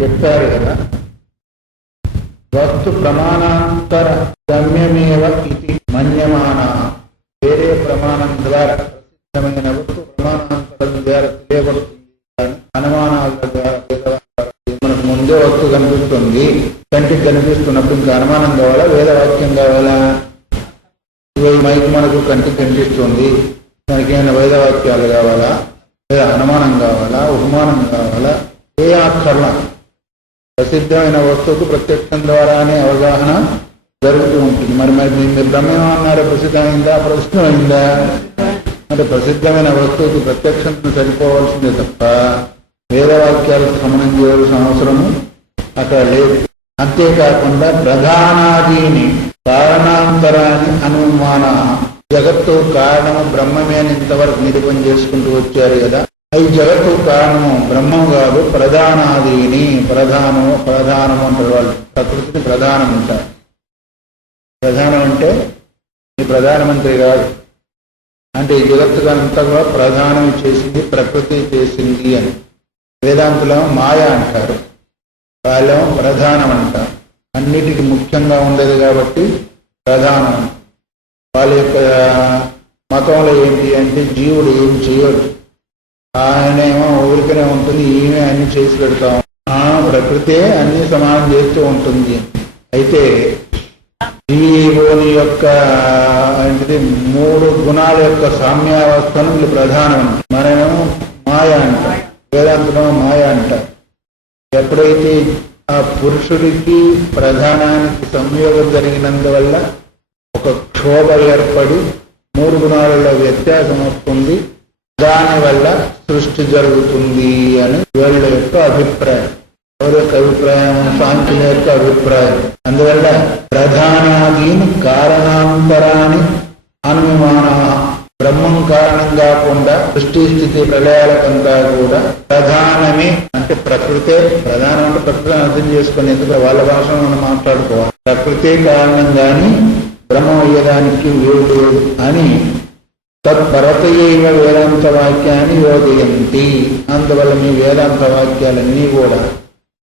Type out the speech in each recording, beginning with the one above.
చెప్పారు కదా, వస్తు ప్రమాణాంతర గమ్యమేవ ఇది మన్యమాన. వేరే ప్రమాణం ద్వారా ప్రసిద్ధమైన వస్తు ప్రమాణాంతరం ద్వారా తెలియబడుతుంది కానీ అనుమానాల ద్వారా మనకు ముందే వస్తువు కనిపిస్తుంది, కంటికి కనిపిస్తున్నప్పుడు ఇంకా అనుమానం కావాలా, వేదవాక్యం కావాలా? మైక్ మనకు కంటికి కనిపిస్తుంది, మనకేమైనా వేదవాక్యాలు కావాలా, లేదా అనుమానం కావాలా, ఉపమానం కావాలా? ఏ అక్కర్లా. ప్రసిద్ధమైన వస్తువుకు ప్రత్యక్షం ద్వారానే అవగాహన జరుగుతూ ఉంటుంది. మరి మీరు బ్రహ్మం అన్నారు, ప్రసిద్ధమైందా? ప్రసిద్ధమైందా? అంటే ప్రసిద్ధమైన వస్తువుకు ప్రత్యక్షం సరిపోవాల్సిందే తప్ప వేదవాక్యాలకు సమనం చేయవలసిన అవసరము అక్కడ లేదు. అంతేకాకుండా ప్రధానాదీని కారణాంతరాన్ని అనుమాన. జగత్తు కారణము బ్రహ్మమే అని ఇంతవరకు నిరూపణ చేసుకుంటూ వచ్చారు కదా. ఈ జగత్తు కారణము బ్రహ్మం కాదు, ప్రధానాదీని. ప్రధానము అంటారు వాళ్ళు. ప్రకృతిని ప్రధానం అంటారు. ప్రధానం అంటే ఈ ప్రధానమంత్రి కాదు, అంటే ఈ జగత్తుకంతా కూడా ప్రధానం చేసింది ప్రకృతి చేసింది అని. వేదాంతులేమో మాయ అంటారు, వాళ్ళేమో ప్రధానం అంటారు. అన్నిటికీ ముఖ్యంగా ఉండేది కాబట్టి ప్రధానం. వాళ్ళ యొక్క మతంలో ఏంటి అంటే జీవుడు ఏం చేయడు, ఆయనేమో ఊరికనే ఉంటుంది, ఈమె అన్ని చేసి పెడతాం, ప్రకృతే అన్ని సమానం చేస్తూ ఉంటుంది. అయితే జీవుని యొక్క ఏంటిది 3 గుణాల యొక్క సామ్యావస్థను వీళ్ళు ప్రధానం. మనమేమో మాయ అంటాం, వేదాంతమేమో మాయ అంటారు. ఎప్పుడైతే ఆ పురుషుడికి ప్రధానానికి సంయోగం జరిగినందువల్ల ఒక క్షోభ ఏర్పడి 3 గుణాలలో వ్యత్యాసం వస్తుంది, దానివల్ల సృష్టి జరుగుతుంది అని వీళ్ళ యొక్క అభిప్రాయం. ఎవరి యొక్క అభిప్రాయం? సాంఖ్యుల యొక్క అభిప్రాయం. అందువల్ల ప్రధానాదీని కారణాంతరాన్ని అనుమాన. బ్రహ్మం కారణం కాకుండా సృష్టి స్థితి ప్రళయాలకంతా కూడా ప్రధానమే. అంటే ప్రకృతే ప్రధానం. అంటే ప్రకృతిని అర్థం చేసుకుని ఎందుకు వాళ్ళ భాషలో మనం మాట్లాడుకోవాలి. ప్రకృతే కారణం కానీ బ్రహ్మం అయ్యేదానికి లేదు అని తత్పరతయైవ వేదాంత వాక్యాన్ని యోగయంతి. అందువల్ల మీ వేదాంత వాక్యాలన్నీ కూడా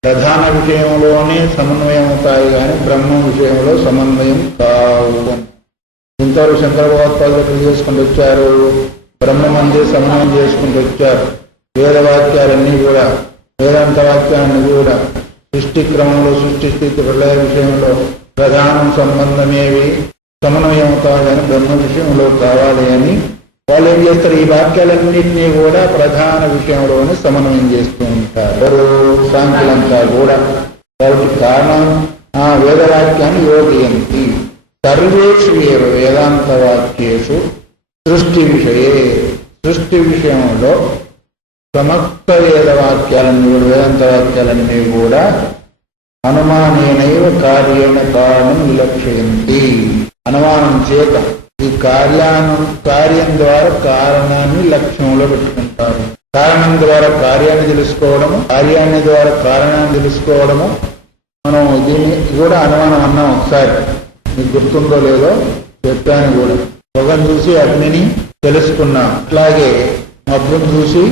ప్రధాన విషయంలోనే సమన్వయం అవుతాయి కానీ బ్రహ్మం విషయంలో సమన్వయం కావు. ఇంతవరకు శంకర భగవత్పాదులు చేసుకుంటూ వచ్చారు, బ్రహ్మమందే సమన్వయం చేసుకుంటూ వచ్చారు. వేదవాక్యాలన్నీ కూడా వేదాంత వాక్యాన్ని కూడా సృష్టి క్రమంలో సృష్టి స్థితి ప్రళయ విషయంలో ప్రధానం సంబంధమేవి సమన్వయం అవుతాయి కానీ బ్రహ్మ విషయంలో కావాలి అని వాళ్ళు ఏం చేస్తారు? ఈ వాక్యాలన్నింటినీ కూడా ప్రధాన విషయంలోనే సమన్వయం చేస్తూ ఉంటారు సాంఖ్యులంతా కూడా. కాబట్టి కారణం ఆ వేదవాక్యాన్ని యోగయంతి. సర్వేషు వేదాంత వాక్యేషు సృష్టి విషయే. సృష్టి విషయంలో సమస్త వేదవాక్యాలన్నీ కూడా వేదాంత వాక్యాలన్నీ కూడా అనుమానేనైవ కార్యేణ కారణం విలక్షయంతి. అనుమానం చేత ఈ కార్యం ద్వారా కారణాన్ని లక్ష్యంలో పెట్టుకుంటారు. కారణం ద్వారా కార్యాన్ని తెలుసుకోవడము, కార్యాన్ని ద్వారా కారణాన్ని తెలుసుకోవడము. మనం దీన్ని కూడా అనుమానం అన్నాం ఒకసారి, మీకు గుర్తుందో లేదో చెప్పాను కూడా. పొగను చూసి అగ్నిని తెలుసుకున్నాం, అట్లాగే మబ్బును చూసి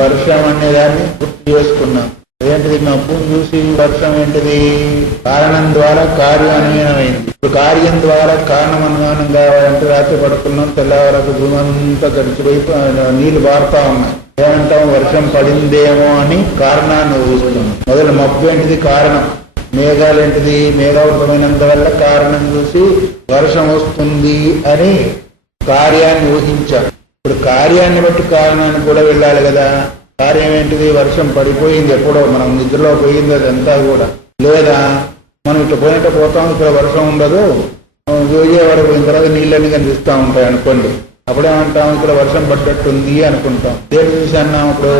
వర్షం అనేదాన్ని గుర్తు చేసుకున్నాం. ఏంటిది? మబ్బును చూసి వర్షం ఏంటిది? కారణం ద్వారా కార్యం అనుమానమైంది. ఇప్పుడు కార్యం ద్వారా కారణం అనుమానం కావాలంటే రాత్రి పడుకున్నాం, తెల్లవారకు భూమంతా గడిచిపోయి నీళ్లు బారుతా ఉన్నాయి. ఏమంటాం? వర్షం పడిందేమో అని కారణాన్ని ఊహిస్తున్నాం. మొదలు మబ్బు ఏంటిది? కారణం. మేఘాలు ఏంటిది? మేఘావృతమైనందువల్ల కారణం చూసి వర్షం వస్తుంది అని కార్యాన్ని ఊహించాం. ఇప్పుడు కార్యాన్ని బట్టి కారణాన్ని కూడా వెళ్ళాలి కదా. కార్యం ఏంటిది? వర్షం పడిపోయింది, ఎప్పుడో మనం నిద్రలో పోయింది అదంతా కూడా. లేదా మనం ఇట్లా పోయినట్టు పోతాం, ఇక్కడ వర్షం ఉండదు, విజయవాడ పోయిన తర్వాత నీళ్ళన్నీ కనిపిస్తూ ఉంటాయి అనుకోండి. అప్పుడేమంటాం? ఇక్కడ వర్షం పడ్డట్టుంది అనుకుంటాం. దేని చూసి అన్నాం? ఇప్పుడు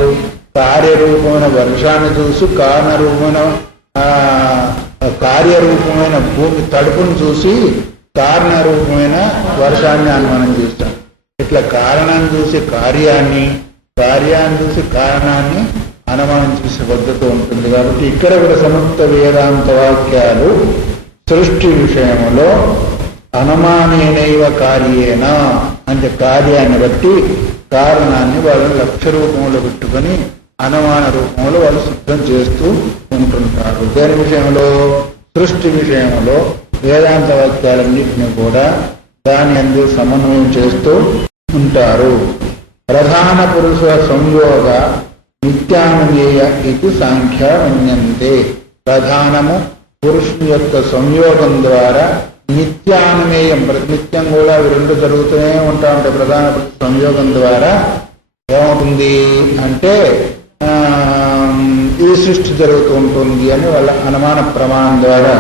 కార్యరూపమైన వర్షాన్ని చూసి కారణరూపమైన కార్యరూపమైన భూమి తడుపును చూసి కారణరూపమైన వర్షాన్ని అనుమానం చేస్తాం. ఇట్లా కారణాన్ని చూసి కార్యాన్ని, కార్యాన్ని చూసి కారణాన్ని అనుమానం చేసే పద్ధతి ఉంటుంది. కాబట్టి ఇక్కడ కూడా సమస్త వేదాంత వాక్యాలు సృష్టి విషయంలో అనుమానేనైవ కార్యేన అంటే కార్యాన్ని బట్టి కారణాన్ని వాళ్ళని లక్ష్య రూపంలో పెట్టుకొని అనుమాన రూపంలో వాళ్ళు సిద్ధం చేస్తూ ఉంటుంటారు. దేని విషయంలో? సృష్టి విషయంలో వేదాంత వాక్యాలన్నింటినీ కూడా దాని అందు సమన్వయం చేస్తూ ఉంటారు. ప్రధాన పురుష సంయోగ నిత్యానుమేయ ఇది సాంఖ్య మన్యంతే. ప్రధానము పురుషుని యొక్క సంయోగం ద్వారా నిత్యానుమేయం, ప్రతినిత్యం కూడా అవి రెండు జరుగుతూనే ఉంటా ఉంటాయి. ప్రధాన పురుష సంయోగం ద్వారా ఏమవుతుంది అంటే ఈ సృష్టి జరుగుతూ ఉంటుంది అని వాళ్ళ అనుమాన ప్రమాణం ద్వారా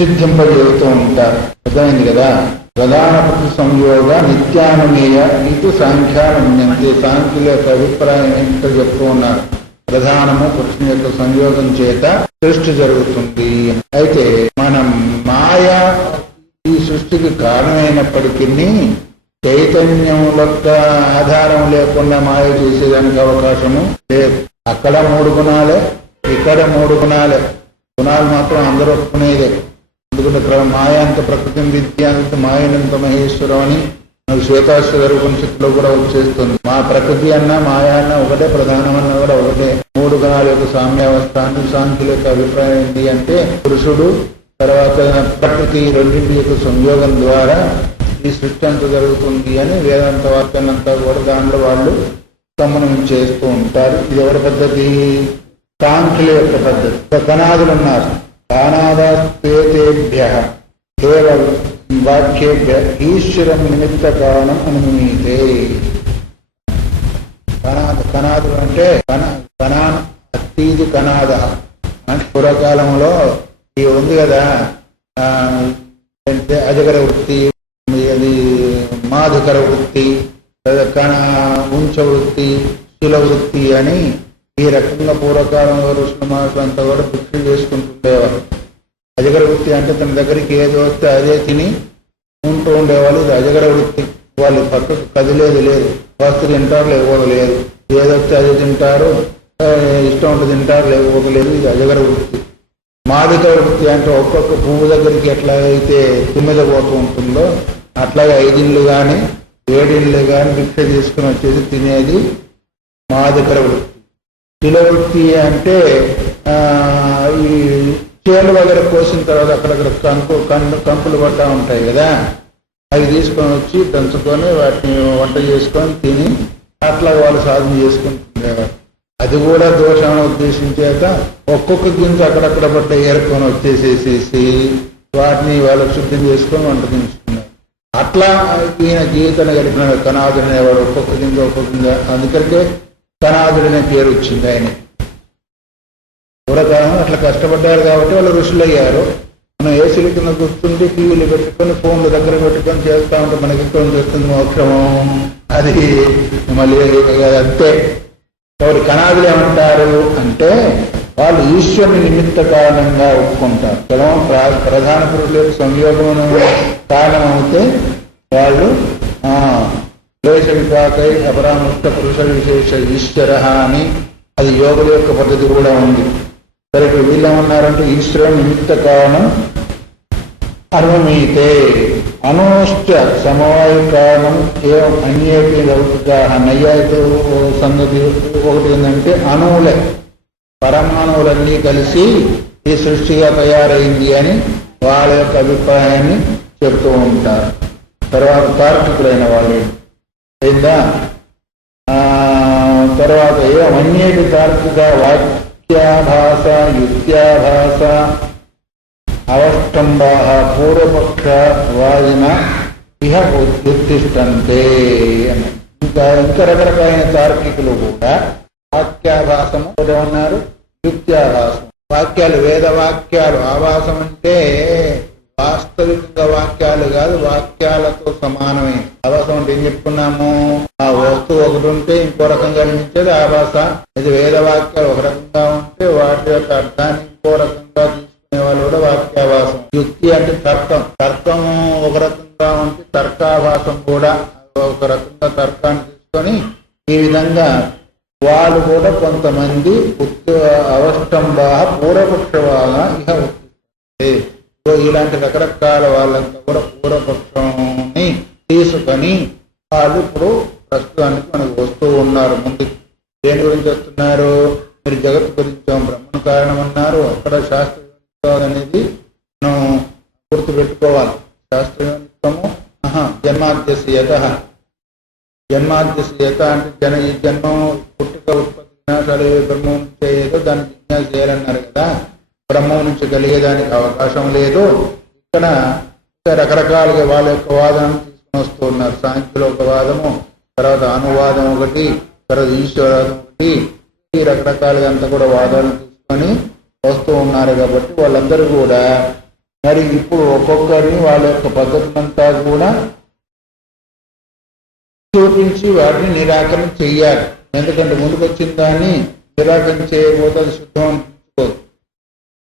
సిద్ధింపజేస్తూ ఉంటారు. అర్థమైంది కదా? ప్రధాన పురుష సంయోగ నిత్యానుమేయ ఇది సాంఖ్యానుమన్యంతే. సాంఖ్యుల యొక్క అభిప్రాయం ఏంటో చెప్తూ ఉన్నారు. ప్రధానము పురుషుని యొక్క సంయోగం చేత సృష్టి జరుగుతుంది. అయితే మనం మాయ ఈ సృష్టికి కారణమైనప్పటికీ చైతన్యం యొక్క ఆధారం లేకుండా మాయ చేసేదానికి అవకాశము లేదు. అక్కడ 3 గుణాలే, ఇక్కడ 3 గుణాలే. గుణాలు మాత్రం అందరూ ఒప్పుకునేదే. ఎందుకంటే మాయాంత ప్రకృతి విద్యాంత మాయనంత మహేశ్వరం అని శ్వేతాశ్వర ఉపనిషత్తులో కూడా వచ్చేస్తుంది. మా ప్రకృతి అన్నా మాయా అన్నా ఒకటే, ప్రధానం అన్నా కూడా ఒకటే. 3 గుణాల యొక్క సామ్యావస్థ అని సాంఖ్యుల యొక్క అభిప్రాయం ఏంటి అంటే పురుషుడు తర్వాత ప్రకృతి రెండింటి యొక్క సంయోగం ద్వారా ఈ సృష్టి అంతా జరుగుతుంది అని వేదాంత వాక్యాన్నంతా కూడా దాంట్లో వాళ్ళు సమన్వయం చేస్తూ ఉంటారు. ఇది ఎవరి పద్ధతి? సాంఖ్యుల యొక్క పద్ధతి. కణాదులు ఉన్నారు. కానాదాస్తేభ్య కేవలం వాక్యేభ్య ఈశ్వరం నిమిత్త కారణం అనుమీతే. కణాదులు అంటే అతీది కణాద అంటే పూర్వకాలంలో ఈ ఉంది కదా అజగర వృత్తి, అది మాధుకర వృత్తి, ఉంచ వృత్తి, శిల వృత్తి అని ఈ రకంగా పూర్వకాలంలో ఋషుల మహర్షులంతా కూడా భిక్షలు చేసుకుంటుండేవారు. అజగర వృత్తి అంటే తన దగ్గరికి ఏది వస్తే అదే తిని ఉంటూ ఉండేవాళ్ళు. ఇది అజగర వృత్తి. వాళ్ళు పక్కకు కదిలేదు లేదు, వస్తు తింటారు లేకపోలేదు, ఏదొస్తే అది తింటారు, ఇష్టం ఉంటే తింటారు లేకపోలేదు. ఇది అజగర వృత్తి. మాధుకర వృత్తి అంటే ఒక్కొక్క పువ్వు దగ్గరికి ఎట్లాగైతే తుమ్మిద పోతూ ఉంటుందో అట్లాగే 5 ఇళ్ళు కానీ 7 ఇళ్ళు కానీ భిక్ష తీసుకుని వచ్చేది తినేది మాధుకర వృత్తి. శిల వృత్తి అంటే ఈ చేలు వగర కోసిన తర్వాత అక్కడక్కడ కంకులు పడ్డా ఉంటాయి కదా, అవి తీసుకొని వచ్చి దంచుకొని వాటిని వంట చేసుకొని తిని అట్లా వాళ్ళు సాధన చేసుకుంటుండేవారు. అది కూడా దోషాన్ని ఉద్దేశించేత ఒక్కొక్క గింజ అక్కడక్కడ పడ్డ ఏరుకొని వచ్చేసేసేసి వాటిని వాళ్ళు శుద్ధం చేసుకొని వంట తించుకున్నారు. అట్లా ఈయన జీవితాన్ని గడిపిన కణాదుడు అనేవాడు. ఒక్కొక్క గింజ అందుకంటే కణాదుడనే పేరు వచ్చింది ఆయన. పూర్వకాలం అట్లా కష్టపడ్డారు కాబట్టి వాళ్ళు ఋషులు అయ్యారు. మనం ఏసీల కింద కూర్చుంటే టీవీలు పెట్టుకొని ఫోన్లు దగ్గర పెట్టుకొని చేస్తూ ఉంటే మనకి ఇక్కడ చేస్తుంది మోక్షము. అది మళ్ళీ అంతే. ఎవరు కణాదులు ఏమంటారు అంటే వాళ్ళు ఈశ్వరుని నిమిత్త కారణంగా ఒప్పుకుంటారు. కేవలం ప్రధాన పురుషుల సంయోగం కారణమవుతే వాళ్ళు క్లేశ విపాకై అపరామృష్ట పురుష విశేష ఈశ్వర అని అది యోగుల యొక్క పద్ధతి కూడా ఉంది. సరే ఇప్పుడు వీళ్ళు ఏమన్నారంటే ఈశ్వరుని నిమిత్త కారణం అనుమీతే అనోశ్చ సమవాయు కారణం ఏం అన్యేపి లౌకిక నైయాయిక సంగతి ఒకటి ఏంటంటే అణువులే పరమాణువులన్నీ కలిసి ఈ సృష్టిగా తయారైంది అని వాళ్ళ యొక్క అభిప్రాయాన్ని చెప్తూ ఉంటారు. తర్వాత తార్కికులైన వాళ్ళు అయిందా. తర్వాత అన్యేపి తార్కిక వాక్యాభాష యుక్త్యాభాష అవష్టంబా పూర్వపక్ష వాదిన ఇహ ఉత్తిష్టంతే. ఇంకా రకరకాలైన తార్కికులు కూడా వాక్యాభాసము ఉన్నారు, యుక్త్యాభాసం. వాక్యాలు వేద వాక్యాలు. ఆభాసం అంటే వాస్తవికంగా వాక్యాలు కాదు, వాక్యాలతో సమానమే. ఆభాసం అంటే ఏం చెప్పుకున్నాము? ఆ వస్తువు ఒకటి ఉంటే ఇంకో రకంగా అనిపించేది ఆభాస. ఇది వేద వాక్యాలు ఒక రకంగా ఉంటే వాటి యొక్క అర్థాన్ని ఇంకో రకంగా వాళ్ళు కూడా వాక్యాభాసం. యుక్తి అంటే తర్కం. తర్కము ఒక రకంగా ఉంటే తర్కాభాసం కూడా ఒక రకంగా తర్కాన్ని తీసుకొని ఈ విధంగా వాళ్ళు కూడా కొంతమంది అవష్టంబా పూర్వపక్షవాద ఇహ ఉత్తిష్టంతే. ఇలాంటి రకరకాల వాళ్ళంతా కూడా పూర్వపక్షాన్ని తీసుకొని వాళ్ళు ఇప్పుడు ప్రస్తుతానికి మనకు వస్తూ ఉన్నారు. ముందు దేని గురించి వస్తున్నారు? మీరు జగత్తు గురించి బ్రహ్మను కారణం అన్నారు. అక్కడ శాస్త్ర అనేది మనం గుర్తుపెట్టుకోవాలి. శాస్త్రము జన్మాద్యస్యత. జన్మాద్యస్యత అంటే ఈ జన్మం పుట్టుక ఉత్పత్తి వినాశాలు బ్రహ్మం చేయదో దాన్ని జిజ్ఞాస చేయాలన్నారు కదా. బ్రహ్మం నుంచి కలిగేదానికి అవకాశం లేదు. ఇక్కడ రకరకాలుగా వాళ్ళ యొక్క వాదనను తీసుకుని వస్తూ ఉన్నారు. సాంఖ్యుల ఒక వాదము, తర్వాత అనువాదం ఒకటి, తర్వాత ఈశ్వరవాదం ఒకటి, ఈ రకరకాలుగా అంతా కూడా వాదనలు తీసుకొని వస్తూ ఉన్నారు. కాబట్టి వాళ్ళందరూ కూడా మరి ఇప్పుడు ఒక్కొక్కరిని వాళ్ళ యొక్క పద్ధతులంతా కూడా చూపించి వాటిని నిరాకరణ చెయ్యాలి. ఎందుకంటే ముందుకు వచ్చిన దాన్ని నిరాకరణ చేయకపోతే అది శుద్ధం అనిపించుకోదు.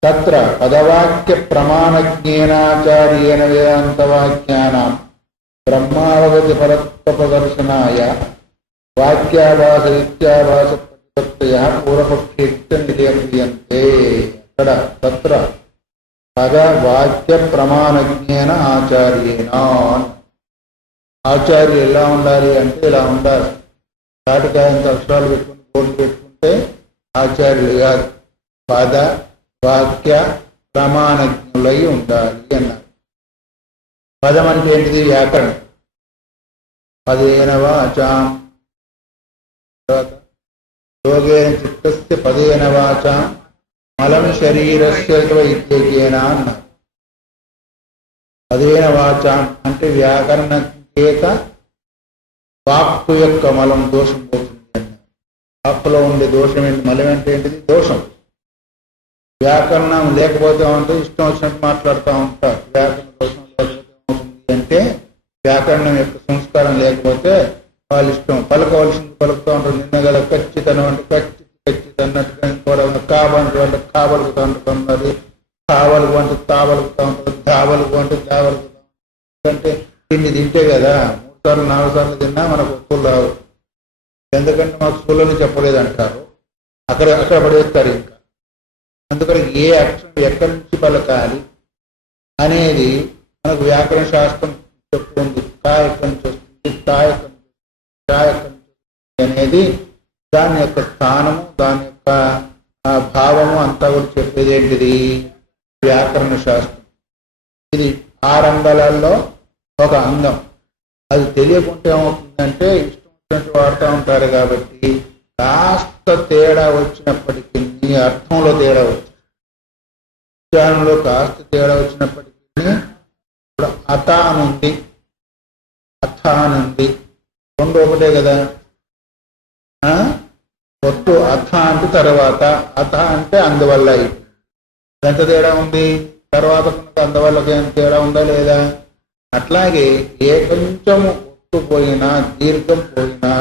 తత్ర పదవాక్య ప్రమాణజ్ఞేనాచార్యేణ వేదాంతవాక్యానాం బ్రహ్మావగతి పరత్వ ప్రదర్శనాయ వాక్యాభాస నిత్యాభాస ప్రతిపత్తయ పూర్వపక్షేత్య నిరీయంతే. అక్కడ తత్ర పదవాక్య ప్రమాణజ్ఞేన ఆచార్యేణ. ఆచార్యులు ఎలా ఉండాలి అంటే ఇలా ఉండాలి. తాటికాయంత అక్షరాలు పెట్టుకుని బోర్డు పెట్టుకుంటే ఆచార్యులు కాదు, పద వాక్య ప్రమాణజ్ఞులై ఉండాలి అన్నారు. పదం అంటే ఏంటిది? వ్యాకరణం. పదేన వాచాం, తర్వాత యోగేన చిత్తస్య పదేన వాచాం మలం శరీరస్య వైద్యేన అన్నారు. పదేన వాచాం అంటే వ్యాకరణ చేత వాక్కు యొక్క మలం దోషం పోతుంది అన్నారు. వాక్కులో ఉండే దోషం ఏంటి? మలం అంటే ఏంటిది? దోషం. వ్యాకరణం లేకపోతే అంటే ఇష్టం వచ్చినట్టు మాట్లాడుతూ ఉంటారు. వ్యాకరణ దోషం లేకపోతే ఏమవుతుంది అంటే వ్యాకరణం యొక్క సంస్కారం లేకపోతే వాళ్ళు ఇష్టం పలకవలసింది పలుకుతూ ఉంటారు. నిన్నగల ఖచ్చితనం అంటే ఖచ్చిత అన్నట్టుగా, ఇంకోటి కాబలుగు అంటే కాబలుగుతూ ఉంటున్నది, కావలుగు అంటే తావలుగుతూ ఉంటుంది, దావలుగు అంటే దావలుగుతూ ఉంటుంది. అంటే తిండి తింటే కదా 3 సార్లు 4 సార్లు తిన్నా మనకు ఒప్పులు రావు. ఎందుకంటే మాకు స్కూల్లోనే చెప్పలేదు అంటారు. అక్కడ పడేస్తారు. ఇంకా అందుకని ఏ అక్షరం ఎక్కడి నుంచి పలకాలి అనేది మనకు వ్యాకరణ శాస్త్రం చెప్తుంది. కా ఎక్కడి నుంచి వస్తుంది, తా ఎక్కడి నుంచి వస్తుంది, చా ఎక్కడి నుంచి వస్తుంది అనేది దాని యొక్క స్థానము, దాని యొక్క భావము అంతా కూడా చెప్పేది ఏంటిది? వ్యాకరణ శాస్త్రం. ఇది 6 అంగాలలో ఒక అంగం. అది తెలియకుంటే ఏమవుతుందంటే ఇష్టం వచ్చినట్టు వాడుతూ ఉంటారు. కాబట్టి కాస్త తేడా వచ్చినప్పటికీ, అర్థంలో తేడా వచ్చింది, ఉచ్చారణలో కాస్త తేడా వచ్చినప్పటికీ ఇప్పుడు అత అనుంది, అథ అనుంది, రెండు ఒకటే కదా. ఒట్టు అథ అంటే తర్వాత, అథ అంటే అందువల్ల అయిపోయింది. ఎంత తేడా ఉంది? తర్వాత అందువల్లకి ఏం తేడా ఉందా లేదా? అట్లాగే ఏ కొంచెము ఒట్టు పోయినా, దీర్ఘం పోయినా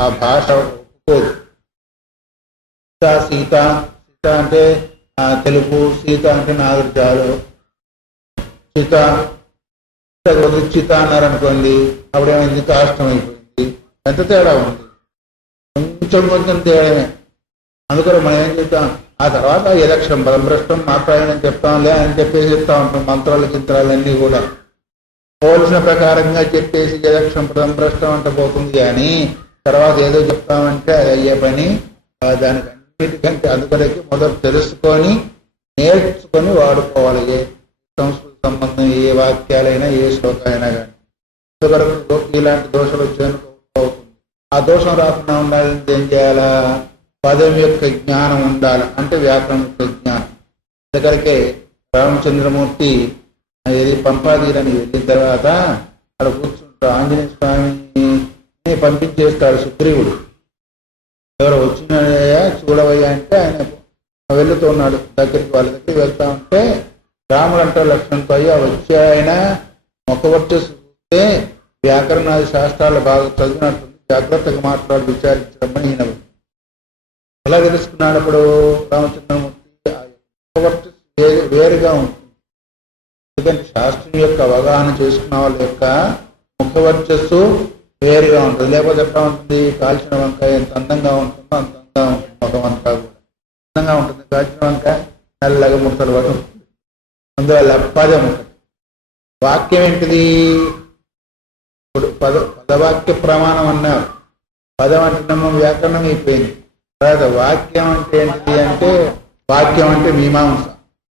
ఆ భాష ఒప్పుకోదు. సీత, సీత అంటే తెలుపు, సీత అంటే నాగరికాలు, సీత చిత అన్నారనుకోండి, అప్పుడేమైంది? కాష్టం అయిపోయింది. ఎంత తేడా ఉంది? కొంచెం తేడమే. అందుకని మనం ఏం చెప్తాం? ఆ తర్వాత ఎలక్షన్ పదభ్రష్టం మాట్లాడని చెప్తాంలే అని చెప్పేసి చెప్తా ఉంటాం. మంత్రాలు చిత్రాలన్నీ కూడా పోల్సిన ప్రకారంగా చెప్పేసి ఎలక్షన్ పదభ్రష్టం అంటే పోతుంది. కానీ తర్వాత ఏదో చెప్తామంటే అది అయ్యే పని దానికి అన్నిటికంటే. అందుకనికి మొదలు తెలుసుకొని నేర్చుకొని వాడుకోవాలి. ఏ సంస్కృత సంబంధం ఏ వాక్యాలైనా ఏ శ్లోకమైనా కానీ. అందువరకు ఇలాంటి దోషాలు వచ్చేందుకు అవుతుంది. ఆ దోషం రాకుండా ఉండాలంటే ఏం చేయాలా? పదం యొక్క జ్ఞానం ఉండాలి. అంటే వ్యాకరణం యొక్క జ్ఞానం. దగ్గరికే రామచంద్రమూర్తి ఏది పంపాదీరని వెళ్ళిన తర్వాత అక్కడ కూర్చుంటారు. ఆంజనేయ స్వామిని పంపించేస్తాడు సుగ్రీవుడు. ఎవరు వచ్చినాయా చూడవయ్యా అంటే ఆయన వెళుతున్నాడు దగ్గరికి. వాళ్ళ దగ్గరికి వెళ్తా ఉంటే రాముడు అంటారు లక్ష్మణ్తో, అయ్యా వచ్చే ఆయన మొక్కబట్టి చూస్తే వ్యాకరణాది శాస్త్రాలు బాగా చదివినట్టుంది, జాగ్రత్తగా మాట్లాడి విచారించడమని ఈయన. ఎలా తెలుసుకున్నాడు అప్పుడు రామచంద్రమూర్తి? వేరుగా ఉంటుంది. ఎందుకంటే శాస్త్రం యొక్క అవగాహన చేసుకున్న వాళ్ళ యొక్క ముఖవర్చస్సు వేరుగా ఉంటుంది. లేకపోతే ఎట్లా ఉంటుంది? కాల్చిన వంకాయ ఎంత అందంగా ఉంటుందో అంత అందంగా ఉంటుంది. ముఖం అంతా కూడా అందంగా ఉంటుంది. కాల్చిన వంకాయ నల్లగా ముడతలు పడి ఉంటుంది. అందువల్ల పదం ఉంటుంది. వాక్యం ఏంటిది? ఇప్పుడు పదవాక్య ప్రమాణం అన్నారు. పదం అంటున్నాము, వ్యాకరణం అయిపోయింది. తర్వాత వాక్యం అంటే ఏంటిది అంటే, వాక్యం అంటే మీమాంస.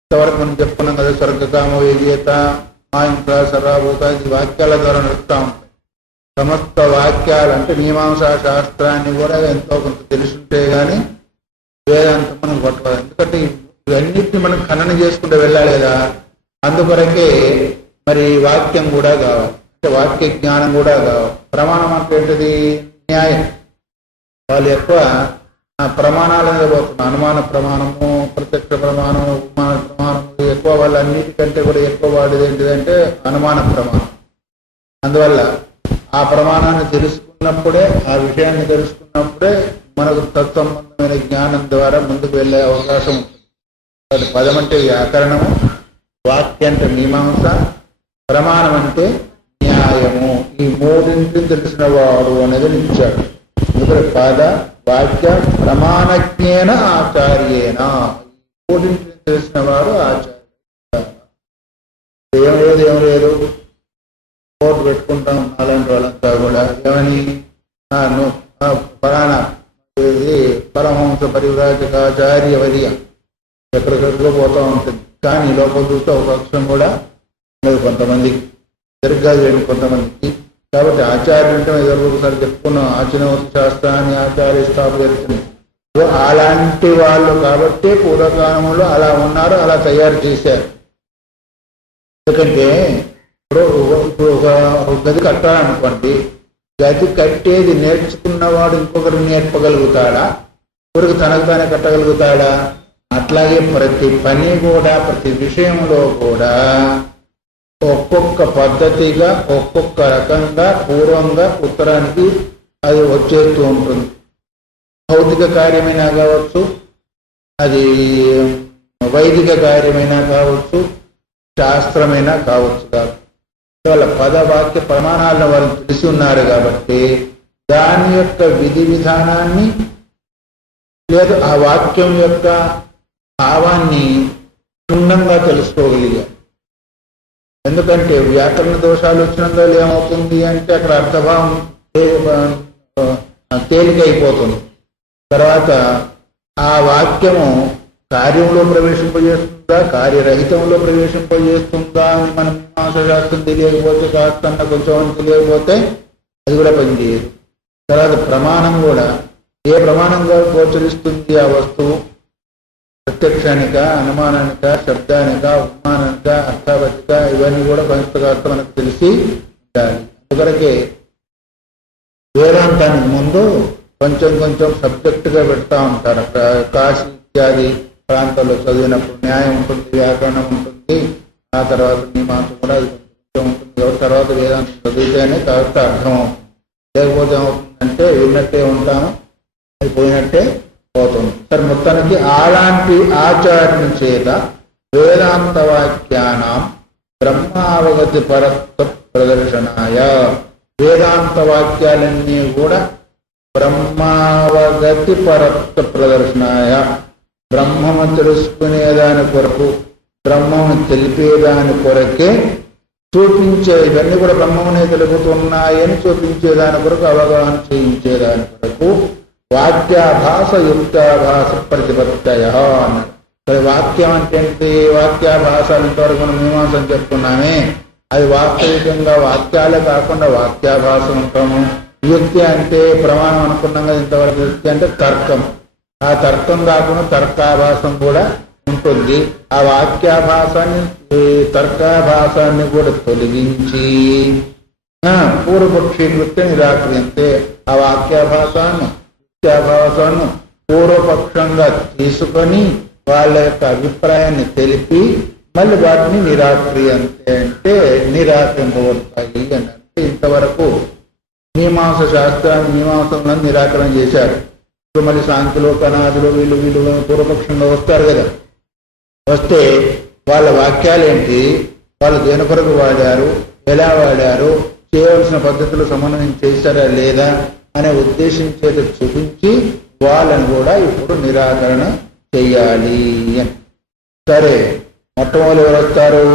ఇంతవరకు మనం చెప్పుకున్నాం కదా, స్వర్గకామ విజేత మాంస సర్వభూత, ఇది వాక్యాల ద్వారా నడుస్తూ ఉంటాయి. సమస్త వాక్యాలు అంటే మీమాంసా శాస్త్రాన్ని కూడా ఎంతో కొంత తెలుసుంటే కానీ వేదాంతం మనం పట్టుకోవాలి. ఎందుకంటే ఇవన్నిటిని మనం ఖననం చేసుకుంటూ వెళ్ళాలి కదా, అందుకొరకే మరి వాక్యం కూడా కావాలి, అంటే వాక్య జ్ఞానం కూడా కావాలి. ప్రమాణం అంటే ఏంటిది? న్యాయం. వాళ్ళు ఎక్కువ ప్రమాణాల మీద పోతున్నారు. అనుమాన ప్రమాణము, ప్రత్యక్ష ప్రమాణం, ఉపమాన ప్రమాణము ఎక్కువ. వాళ్ళు అన్నిటికంటే కూడా ఎక్కువ వాడేది ఏంటిదంటే అనుమాన ప్రమాణం. అందువల్ల ఆ ప్రమాణాన్ని తెలుసుకున్నప్పుడే, ఆ విషయాన్ని తెలుసుకున్నప్పుడే మనకు తత్సంబంధమైన జ్ఞానం ద్వారా ముందుకు వెళ్ళే అవకాశం ఉంటుంది. పదం అంటే వ్యాకరణము, వాక్యం అంటే మీమాంస, ప్రమాణం అంటే న్యాయము. ఈ మూడింటిని తెలిసిన వాడు అనేది ఇచ్చాడు. ఎందుకంటే పద వాక్య ప్రమాణజ్ఞేన ఆచార్యేన, మూడింటిని తెలిసిన వాడు ఆచార్య. ఏం లేదు కోర్టు పెట్టుకుంటాం అలాంటి వాళ్ళంతా కూడా. ఏమని పరాణ పరమహంస పరివ్రాజకాచార్య వర్య ఎక్కడికెక్కడికో పోతూ ఉంటుంది. కానీ లోపల చూస్తే ఒక అక్షరం కూడా లేదు కొంతమందికి, సరిగ్గా లేని కొంతమందికి. కాబట్టి ఆచార్యులు అంటే ఒకసారి చెప్పుకున్నాం, ఆచరణవతి శాస్త్రాన్ని ఆచార్య స్థాపన జరుగుతుంది. అలాంటి వాళ్ళు కాబట్టి పూర్వకాలంలో అలా ఉన్నారు, అలా తయారు చేశారు. ఎందుకంటే ఇప్పుడు ఒక గది కట్టాలనుకోండి, గది కట్టేది నేర్చుకున్నవాడు ఇంకొకరికి నేర్పగలుగుతాడా? ఒకరికి తనకు తానే కట్టగలుగుతాడా? అట్లాగే ప్రతి పని కూడా, ప్రతి విషయంలో కూడా ఒక్కొక్క పద్ధతిగా, ఒక్కొక్క రకంగా, పూర్వంగా ఉత్తరానికి అది వచ్చేస్తూ ఉంటుంది. భౌతిక కార్యమైనా కావచ్చు, అది వైదిక కార్యమైనా కావచ్చు, శాస్త్రమైనా కావచ్చు. వాళ్ళ పదవాక్య ప్రమాణాలను వాళ్ళు తెలిసి ఉన్నారు కాబట్టి దాని యొక్క విధి విధానాన్ని లేదా ఆ వాక్యం యొక్క భావాన్ని క్షుణ్ణంగా తెలుసుకోగలిగారు. ఎందుకంటే వ్యాకరణ దోషాలు వచ్చినందువల్ల ఏమవుతుంది అంటే అక్కడ అర్థభావం తేలికైపోతుంది. తర్వాత ఆ వాక్యము కార్యంలో ప్రవేశింపజేస్తుందా, కార్యరహితంలో ప్రవేశింపజేస్తుందా అని మనం శాస్త్రం తెలియకపోతే, కాస్త కొంచెం తెలియకపోతే అది కూడా పనిచేయదు. తర్వాత ప్రమాణం కూడా ఏ ప్రమాణంగా గోచరిస్తుంది ఆ వస్తువు, ప్రత్యక్షానిక, అనుమానానిక, శబ్దానిక, ఉపమానానిక, అర్థావతిక, ఇవన్నీ కూడా కొంతకాస్త మనకు తెలిసి ఉండాలి. అందుకనకే వేదాంతానికి ముందు కొంచెం కొంచెం సబ్జెక్టుగా పెడతా ఉంటారు. కాశీ ఇత్యాది ప్రాంతాల్లో చదివినప్పుడు న్యాయం ఉంటుంది, వ్యాకరణం ఉంటుంది, ఆ తర్వాత మీమాంస కూడా అది కొంచెం ఉంటుంది. ఎవరి తర్వాత వేదాంతం చదివితేనే కాస్త అర్థం అవుతుంది. లేకపోతే ఏమవుతుందంటే విన్నట్టే ఉంటాము, అది పోయినట్టే పోతుంది. సరే, మొత్తానికి అలాంటి ఆచార్యుని చేత వేదాంత వాక్యానాం బ్రహ్మావగతి పరత్వ ప్రదర్శనాయ, వేదాంత వాక్యాలన్నీ కూడా బ్రహ్మావగతి పరత్వ ప్రదర్శనాయ, బ్రహ్మము తెలుసుకునేదాని కొరకు, బ్రహ్మము తెలిపేదాని కొరకే చూపించే, ఇవన్నీ కూడా బ్రహ్మమునే తెలుపుతున్నాయని చూపించేదాని కొరకు, అవగాహన చేయించేదాని కొరకు వాక్యాభాస యుక్తాభాస ప్రతిపత్తయ అన్నాడు. సరే, వాక్యం అంటే ఏంటి? వాక్యాభాస ఇంతవరకు మనం మీమాంసం చెప్పుకున్నామే, అది వాస్తవికంగా వాక్యాలే కాకుండా వాక్యాభాస ఉంటాము. యుక్తి అంటే ప్రమాణం అనుకున్నాం కదా ఇంతవరకు. యుక్తి అంటే తర్కం, ఆ తర్కం కాకుండా తర్కాభాసం కూడా ఉంటుంది. ఆ వాక్యాభాసాన్ని, తర్కాభాసాన్ని కూడా తొలగించి పూర్వపక్షి కృత్య నిరాకరించే ఆ వాక్యాభాసాన్ని, యుక్త్యాభాసాన్ని పూర్వపక్షంగా తీసుకొని వాళ్ళ యొక్క అభిప్రాయాన్ని తెలిపి మళ్ళీ వాటిని నిరాకరించే అంటే నిరాకరింపబడతాయి అని. అంటే ఇంతవరకు మీమాంస శాస్త్రాన్ని, మీమాంసలను నిరాకరణ చేశారు. ఇప్పుడు మళ్ళీ శాంతిలో కనాదులు వీళ్ళు పూర్వపక్షంగా వస్తారు కదా. వస్తే వాళ్ళ వాక్యాలు ఏంటి, వాళ్ళు దేని కొరకు వాడారు, ఎలా వాడారు, చేయవలసిన పద్ధతులు సమన్వయం చేశారా లేదా అనే ఉద్దేశం చేత చూపించి వాళ్ళని కూడా ఇప్పుడు నిరాకరణ చెయ్యాలి అని. సరే, మొట్టమొదటి ఎవరు వస్తారు?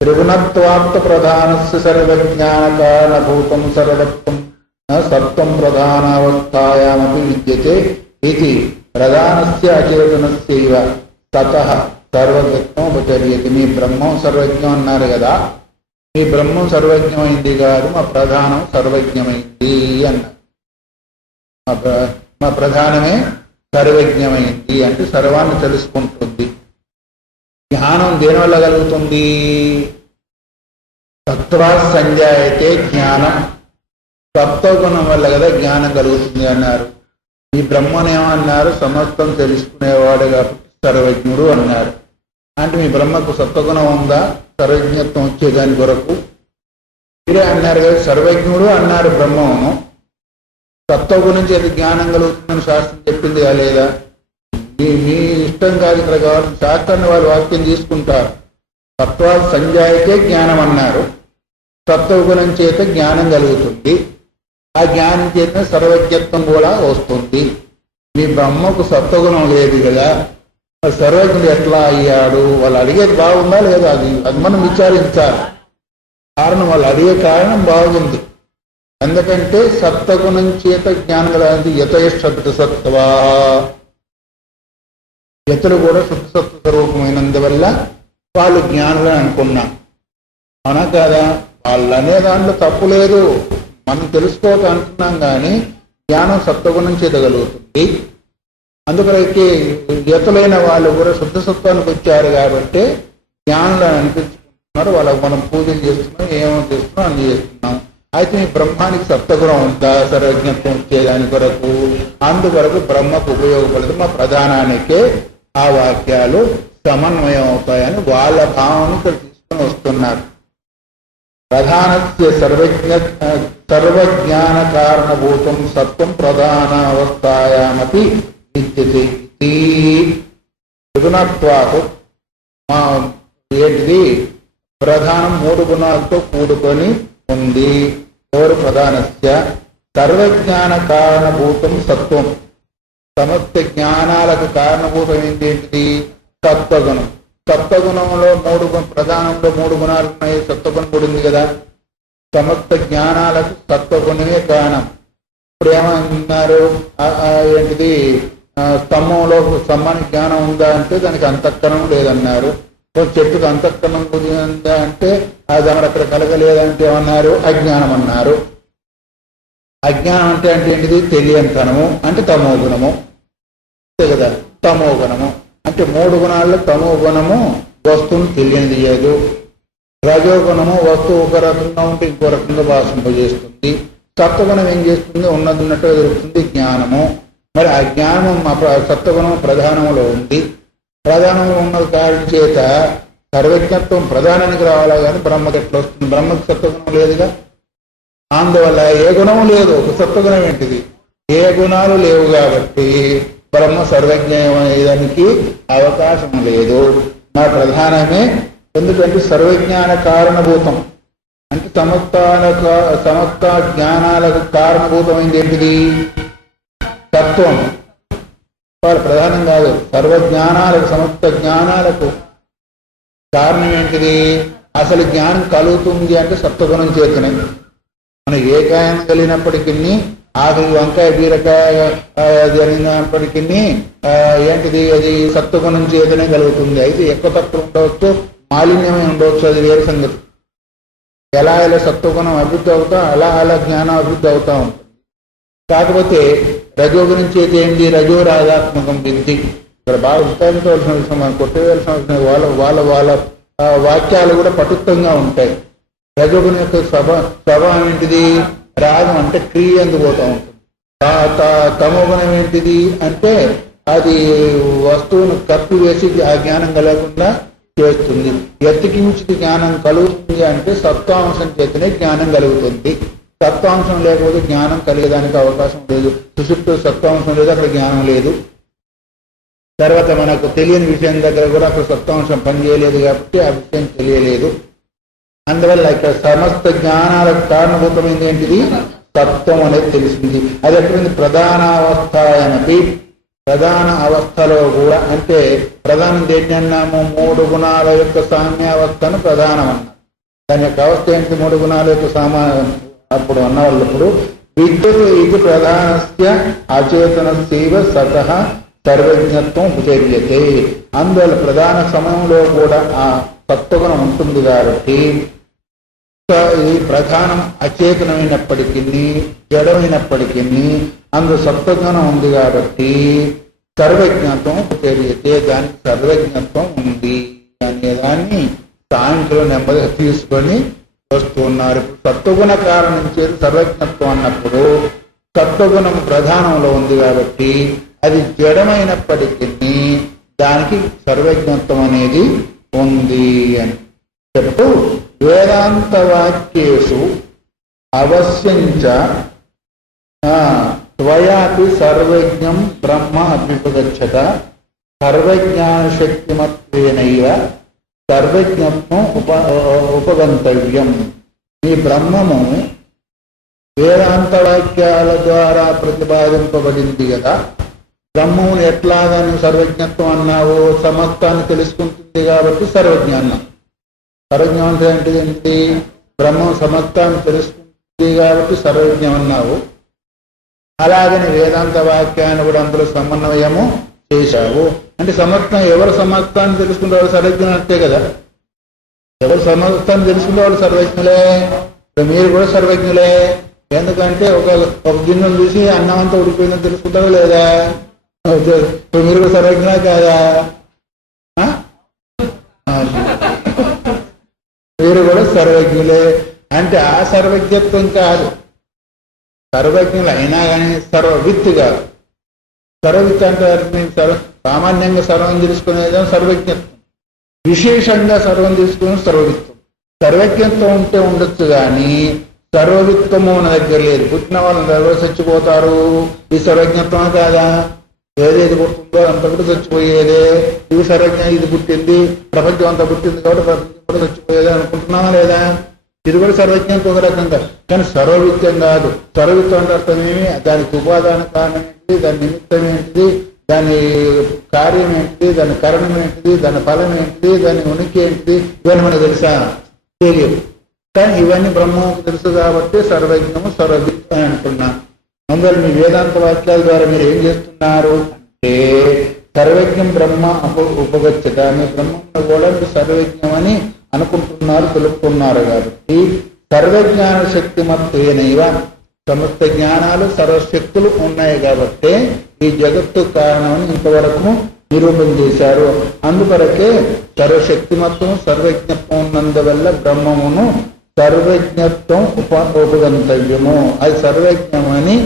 త్రిగుణత్వాప్త ప్రధానస్య సర్వజ్ఞాన కారణభూతం సర్వత్వం సత్వం ప్రధానావస్థాయామపి విద్యతే ఇది ప్రధానస్య అచేతనస్యైవ తతః సర్వజ్ఞోపచర్యతి. మీ బ్రహ్మం సర్వజ్ఞం అన్నారు కదా, మీ బ్రహ్మం సర్వజ్ఞమైంది కాదు, మా ప్రధానం సర్వజ్ఞమైంది అన్నారు. మా ప్రధానమే సర్వజ్ఞమైంది అంటే సర్వాన్ని తెలుసుకుంటుంది. జ్ఞానం దేనివల్ల కలుగుతుంది? తత్వా సంజాయతే జ్ఞానం, తత్వగుణం వల్ల కదా జ్ఞానం కలుగుతుంది అన్నారు. ఈ బ్రహ్మనేమన్నారు? సమస్తం తెలుసుకునేవాడు కాబట్టి సర్వజ్ఞుడు అన్నారు. అంటే మీ బ్రహ్మకు సత్వగుణం ఉందా సర్వజ్ఞత్వం వచ్చేదాని కొరకు? మీరే అన్నారు కదా సర్వజ్ఞుడు అన్నారు బ్రహ్మము. సత్వగుణం చేతి జ్ఞానం కలుగుతుందని శాస్త్రం చెప్పింది లేదా? మీ ఇష్టం కాదు ఇక్కడ కావాలి, శాస్త్రాన్ని వాళ్ళు వాక్యం తీసుకుంటారు. తత్వా సంజాయకే జ్ఞానం అన్నారు, సత్వగుణం చేత జ్ఞానం కలుగుతుంది, ఆ జ్ఞానం చేత సర్వజ్ఞత్వం కూడా వస్తుంది. మీ బ్రహ్మకు సత్వగుణం లేదు కదా, సర్వజ్ఞుడు ఎట్లా అయ్యాడు? వాళ్ళు అడిగేది బాగుందా లేదా? అది మనం విచారించాలి. కారణం వాళ్ళు అడిగే కారణం బాగుంది. ఎందుకంటే సత్వగుణం చేత జ్ఞానం కలగాలి. యతయశ్శబ్ద సత్వా, యతులు కూడా శుద్ధసత్వ స్వరూపమైనందువల్ల వాళ్ళు జ్ఞానులు అనుకున్నాం. అవునా కాదా? వాళ్ళు అనే దాంట్లో తప్పు లేదు, మనం తెలుసుకోక అంటున్నాం. కానీ జ్ఞానం సత్వగుణం చేత కలుగుతుంది. అందుకైతే యతులైన వాళ్ళు కూడా శుద్ధసత్వానికి వచ్చారు కాబట్టి జ్ఞానులు అనిపించుకుంటున్నారు. వాళ్ళకు మనం పూజలు చేస్తున్నాం, ఏమో చేస్తున్నాం, అన్ని చేస్తున్నాం. అయితే మీ బ్రహ్మానికి సప్తగుణం ఉందా సర్వజ్ఞత్వం వచ్చేదాని కొరకు? అందుకొరకు బ్రహ్మకు ఉపయోగపడదు. మా ప్రధానానికే ఆ వాక్యాలు సమన్వయం అవుతాయని వాళ్ళ భావన ఇక్కడ తీసుకొని వస్తున్నారు. ప్రధానస్య సర్వజ్ఞాన కారణభూతం సత్వం ప్రధానావస్థాయామపి విద్యతే. త్రిగుణత్వాతు ఏంటిది? ప్రధానం 3 గుణాలతో కూడుకొని ఉంది. ఎవరు? ప్రధానస్య సర్వజ్ఞాన కారణభూతం సత్వం, సమస్త జ్ఞానాలకు కారణభూతం ఏంటి? సత్వగుణం. సత్వగుణంలో 3 ప్రధానంలో 3 గుణాలు ఉన్నాయి. సత్వగుణం కూడా ఉంది కదా. సమస్త జ్ఞానాలకు సత్వగుణమే కారణం. ఇప్పుడు ఏమన్నారు? ఏంటిది? స్తంభంలో స్తంభానికి జ్ఞానం ఉందా అంటే దానికి అంతఃకరణం లేదన్నారు. చెట్టుకు అంతఃకరణం ఉందా అంటే అది అక్కడ కలగలేదంటే ఏమన్నారు? అజ్ఞానం అన్నారు. అజ్ఞానం అంటే ఏంటిది? తెలియంతనము అంటే తమో గుణము కదా. తమో గుణము అంటే 3 గుణాల్లో తమో గుణము వస్తువును తెలియనిది లేదు. రజోగుణము వస్తువు ఒక రకంగా ఉంటే ఇంకో రకంగా భాషింపజేస్తుంది. సత్వగుణం ఏం చేస్తుంది? ఉన్నట్టుగా దొరుకుతుంది జ్ఞానము. మరి ఆ జ్ఞానం సత్వగుణం ప్రధానంలో ఉంది. ప్రధానంలో ఉన్న కారణం చేత సర్వజ్ఞత్వం ప్రధానానికి రావాలా కానీ బ్రహ్మకి ఎట్లా వస్తుంది? బ్రహ్మకి సత్వగుణం లేదుగా. అందువల్ల ఏ గుణము లేదు. ఒక సత్వగుణం ఏంటిది? ఏ గుణాలు లేవు కాబట్టి బ్రహ్మ సర్వజ్ఞానికి అవకాశం లేదు. నా ప్రధానమే. ఎందుకంటే సర్వజ్ఞాన కారణభూతం అంటే సమస్త జ్ఞానాలకు కారణభూతమైంది ఏంటిది? తత్వం. వారు ప్రధానం కాదు. సర్వజ్ఞానాలకు సమస్త జ్ఞానాలకు కారణం ఏంటిది? అసలు జ్ఞానం కలుగుతుంది అంటే సత్వగుణం చేతనే. మనం ఏ కాయం కలిగినప్పటికీ, ఆఖరి వంకాయ బీరకాయ జరిగినప్పటికీ ఏంటిది? అది సత్వగుణం చేతనే కలుగుతుంది. అయితే ఎక్కువ తక్కువ ఉండవచ్చు, మాలిన్యమే ఉండవచ్చు, అది వేరే సంగతి. ఎలా సత్వగుణం అభివృద్ధి అవుతా అలా జ్ఞానం అభివృద్ధి అవుతా ఉంటుంది. కాకపోతే రజోగుణం చేతి ఏంటి? రజో రాగాత్మకం విద్ధి. ఇక్కడ బాగా విస్తరించవలసిన విషయం, మనం కొట్టేయాల్సిన విషయం. వాళ్ళ వాక్యాలు కూడా పటుత్వంగా ఉంటాయి. రజోగుణం యొక్క స్వభావం ఏంటిది? రాగం అంటే క్రియ పోతూ ఉంటుంది. తమోగుణం ఏంటిది అంటే అది వస్తువును కప్పివేసి ఆ జ్ఞానం కలగకుండా చేస్తుంది. ఎత్తికించి జ్ఞానం కలుగుతుంది అంటే సత్వాంశం చేతనే జ్ఞానం కలుగుతుంది. సత్వాంశం లేకపోతే జ్ఞానం కలిగేదానికి అవకాశం లేదు. సుషుప్తు సత్వాంశం లేదు, అక్కడ జ్ఞానం లేదు. తర్వాత మనకు తెలియని విషయం దగ్గర కూడా అక్కడ సత్వాంశం పనిచేయలేదు కాబట్టి ఆ విషయం తెలియలేదు. అందువల్ల ఇక్కడ సమస్త జ్ఞానాలకు కారణభూతమైంది ఏంటిది? తత్వం అనేది తెలిసింది. అది ఎక్కడుంది? ప్రధానావస్థాయనపి. ప్రధాన అవస్థలో కూడా అంటే ప్రధానం దేన్ని అన్నాము? 3 గుణాల యొక్క సామ్యావస్థను ప్రధానం అన్నాం. దాని యొక్క అవస్థ ఏంటి? 3 గుణాల యొక్క అప్పుడు అన్నవాళ్ళు ఇప్పుడు విద్యుత్ ఇది ప్రధానస్య అచేతనస్యైవ సతః సర్వజ్ఞత్వం ఉపచర్యతే. అందువల్ల ప్రధాన సమయంలో కూడా ఆ సత్వగుణం ఉంటుంది కాబట్టి ఈ ప్రధానం అచేతనమైనప్పటికీ జడమైనప్పటికీ అందులో సత్వగుణం ఉంది కాబట్టి సర్వజ్ఞత్వం ఉపచర్యతే, దానికి సర్వజ్ఞత్వం ఉంది అనేదాన్ని సాయంత్రం నెమ్మదిగా తీసుకొని వస్తున్నారు. సత్వగుణ కారణం చేసి సర్వజ్ఞత్వం అన్నప్పుడు సత్వగుణం ప్రధానంలో ఉంది కాబట్టి అది జడమైనప్పటికీ దానికి సర్వజ్ఞత్వం అనేది ఉంది అని చెప్తూ వేదాంత వాక్యేషు అవశ్యంచ త్వయాపి సర్వజ్ఞం బ్రహ్మ అభ్యుపగచ్చత సర్వజ్ఞానశక్తిమత్వేనైవ సర్వజ్ఞత్వం ఉపగంతవ్యం. ఈ బ్రహ్మము వేదాంత వాక్యాల ద్వారా ప్రతిపాదింపబడింది కదా. బ్రహ్మమును ఎట్లాగా నువ్వు సర్వజ్ఞత్వం అన్నావు? సమస్తాన్ని తెలుసుకుంటుంది కాబట్టి సర్వజ్ఞానం. సర్వజ్ఞం అంటే ఏంటి? బ్రహ్మం సమస్తాన్ని తెలుసుకుంటుంది కాబట్టి సర్వజ్ఞం అన్నావు. అలాగని వేదాంత వాక్యాన్ని కూడా అందులో సమన్వయము చేశావు. అంటే సమస్తం ఎవరు సమస్తాన్ని తెలుసుకునే వాళ్ళు సర్వజ్ఞులు అంతే కదా. ఎవరు సమస్తాన్ని తెలుసుకునే వాళ్ళు సర్వజ్ఞులే. మీరు కూడా సర్వజ్ఞులే. ఎందుకంటే ఒక గిన్నెను చూసి అన్నం అంతా ఉడిపోయిందని తెలుసుకుంటారు లేదా? మీరు కూడా సర్వజ్ఞులా కాదా? మీరు కూడా సర్వజ్ఞులే. అంటే ఆ సర్వజ్ఞత్వం కాదు, సర్వజ్ఞులు అయినా కానీ సర్వవిత్తు కాదు. సర్వవిత్తు అంటే సామాన్యంగా సర్వం తెలుసుకునేది సర్వజ్ఞత్వం, విశేషంగా సర్వం తీసుకునే సర్వవిత్వం. సర్వజ్ఞత్వం ఉంటే ఉండొచ్చు కానీ సర్వవిత్వము మన దగ్గర లేదు. పుట్టిన వాళ్ళని ఎవరు చచ్చిపోతారు? ఈ సర్వజ్ఞత్వం కాదా? ఏదేది పుట్టిందో అంత కూడా చచ్చిపోయేదే. ఇది సర్వజ్ఞ, ఇది పుట్టింది, ప్రపంచం అంతా పుట్టింది కాబట్టి ప్రపంచం కూడా చచ్చిపోయేదే అనుకుంటున్నామా లేదా? ఇది కూడా సర్వజ్ఞత్వం ఒక రకంగా, కానీ సర్వవిత్యం కాదు. సర్వవిత్వం అంటే అర్థమేమి? దానికి ఉపాదాన కారణం ఏంటిది, దాని నిమిత్తం ఏంటిది, దాని కార్యం ఏంటిది, దాని కరణం ఏంటిది, దాని ఫలం ఏంటిది, దాని ఉనికి ఏంటిది, ఇవన్నీ మనకు తెలుసా? తెలియదు. కానీ ఇవన్నీ బ్రహ్మకు తెలుసు కాబట్టి సర్వజ్ఞము సర్వవిత్ అని అంటున్నాను. అందువల్ల మీ వేదాంత వాక్యాల ద్వారా మీరు ఏం చేస్తున్నారు అంటే సర్వజ్ఞం బ్రహ్మ ఉపగచ్చత, మీ బ్రహ్మంలో కూడా సర్వజ్ఞం అని అనుకుంటున్నారు, తెలుపుతున్నారు. కాబట్టి సర్వజ్ఞాన శక్తిమత్వేనైవ, సమస్త జ్ఞానాలు సర్వశక్తులు ఉన్నాయి కాబట్టి ఈ జగత్తు కారణమని ఇంతవరకు నిరూపణ చేశారు. అందుకొరకే సర్వశక్తిమత్వం సర్వజ్ఞత్వం ఉన్నందువల్ల బ్రహ్మమును సర్వజ్ఞత్వం ఉపగంతవ్యము, అది సర్వజ్ఞమని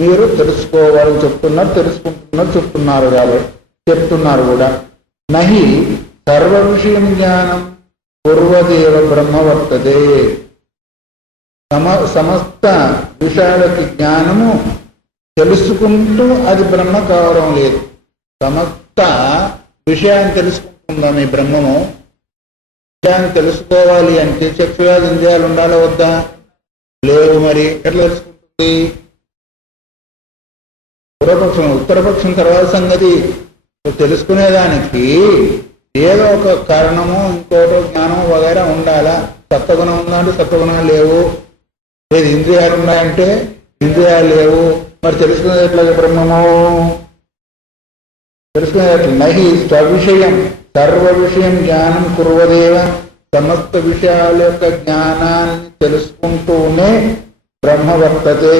మీరు తెలుసుకోవాలని చెప్తున్నారు, తెలుసుకుంటున్నారు, చెప్తున్నారు కూడా. నహి సర్వ విషయం జ్ఞానం పూర్వదేవ బ్రహ్మ వర్తతే, సమస్త విషయాలకి జ్ఞానము తెలుసుకుంటూ అది బ్రహ్మ కావడం లేదు. సమస్త విషయాన్ని తెలుసుకుంటుందా మీ బ్రహ్మము? విషయాన్ని తెలుసుకోవాలి అంటే చక్షురాది ఇంద్రియాలు ఉండాలా వద్దా? లేవు. మరి ఎట్లా తెలుసుకుంటుంది? పూర్వపక్షం, ఉత్తరపక్షం తర్వాత సంగతి. తెలుసుకునేదానికి ఏదో ఒక కారణము, ఇంకోటో జ్ఞానం వగైరా ఉండాలా. సత్వగుణం ఉందంటే సత్వగుణాలు లేవు. లేదు ఇంద్రియాలు ఉన్నాయంటే ఇంద్రియాలు లేవు. మరి తెలుసుకునేది ఎట్లా బ్రహ్మము? తెలుసుకునేది ఎట్లా? నహి స్వవిషయం సర్వ విషయం జ్ఞానం కుర్వదేవ, సమస్త విషయాల యొక్క జ్ఞానాన్ని తెలుసుకుంటూనే బ్రహ్మ వర్తతే,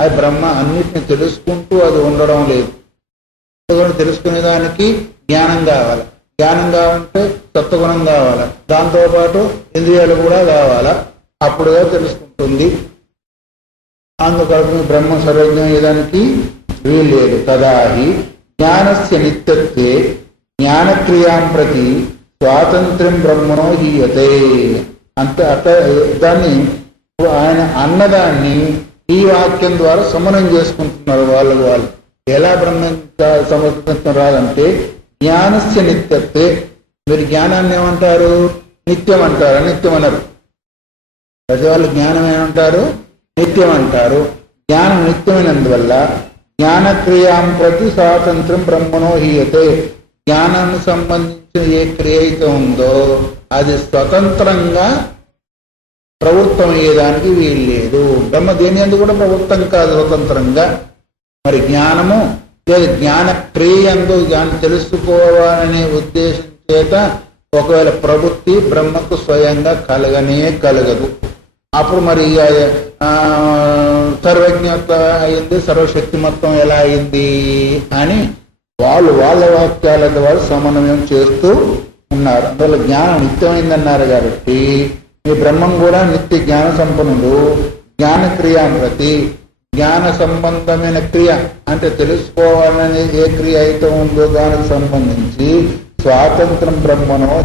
అది బ్రహ్మ అన్నిటిని తెలుసుకుంటూ అది ఉండడం లేదు. తెలుసుకునేదానికి జ్ఞానం కావాలి. జ్ఞానం కావాలంటే సత్వగుణం కావాలి, దాంతోపాటు ఇంద్రియాలు కూడా కావాలా, అప్పుడుగా తెలుసుకుంటుంది. అందుకని బ్రహ్మ సర్వజ్ఞం అయ్యేదానికి వీల్లేదు. తదాహి జ్ఞానస్య నిత్యత్వే జ్ఞానక్రియాం ప్రతి స్వాతంత్ర్యం బ్రహ్మణో హీయతే. దాన్ని ఆయన అన్నదాన్ని ఈ వాక్యం ద్వారా సమన్వయం చేసుకుంటున్నారు వాళ్ళు. ఎలా బ్రహ్మ సమర్థించడం రాదంటే జ్ఞానస్య నిత్యత్వే. మీరు జ్ఞానాన్ని ఏమంటారు? నిత్యం అంటారు. అనిత్యం అన్నారు. ప్రజవాళ్ళు జ్ఞానం ఏమంటారు? నిత్యం అంటారు. జ్ఞానం నిత్యమైనందువల్ల జ్ఞానక్రియాం ప్రతి స్వాతంత్ర్యం బ్రహ్మణో హీయతే. జ్ఞానానికి సంబంధించిన ఏ క్రియ అయితే ఉందో అది స్వతంత్రంగా ప్రవృత్తం అయ్యేదానికి వీలు లేదు. బ్రహ్మ దేని యందు కూడా ప్రవృత్తం కాదు స్వతంత్రంగా. మరి జ్ఞానము లేదు, జ్ఞాన క్రియందు జ్ఞానం తెలుసుకోవాలనే ఉద్దేశం చేత ఒకవేళ ప్రవృత్తి బ్రహ్మకు స్వయంగా కలగనే కలగదు. అప్పుడు మరి సర్వజ్ఞత అయింది, సర్వశక్తిమత్వం ఎలా అయింది అని వాళ్ళ వాక్యాల ద్వారా సమన్వయం చేస్తూ ఉన్నారు. అందువల్ల జ్ఞానం నిత్యమైందన్నారు కాబట్టి ఈ బ్రహ్మం కూడా నిత్య జ్ఞాన సంపన్నుడు. జ్ఞాన క్రియ ప్రతి జ్ఞాన సంబంధమైన క్రియ అంటే తెలుసుకోవాలనే ఏ క్రియ అయితే ఉందో దానికి సంబంధించి స్వాతంత్రం బ్రహ్మనో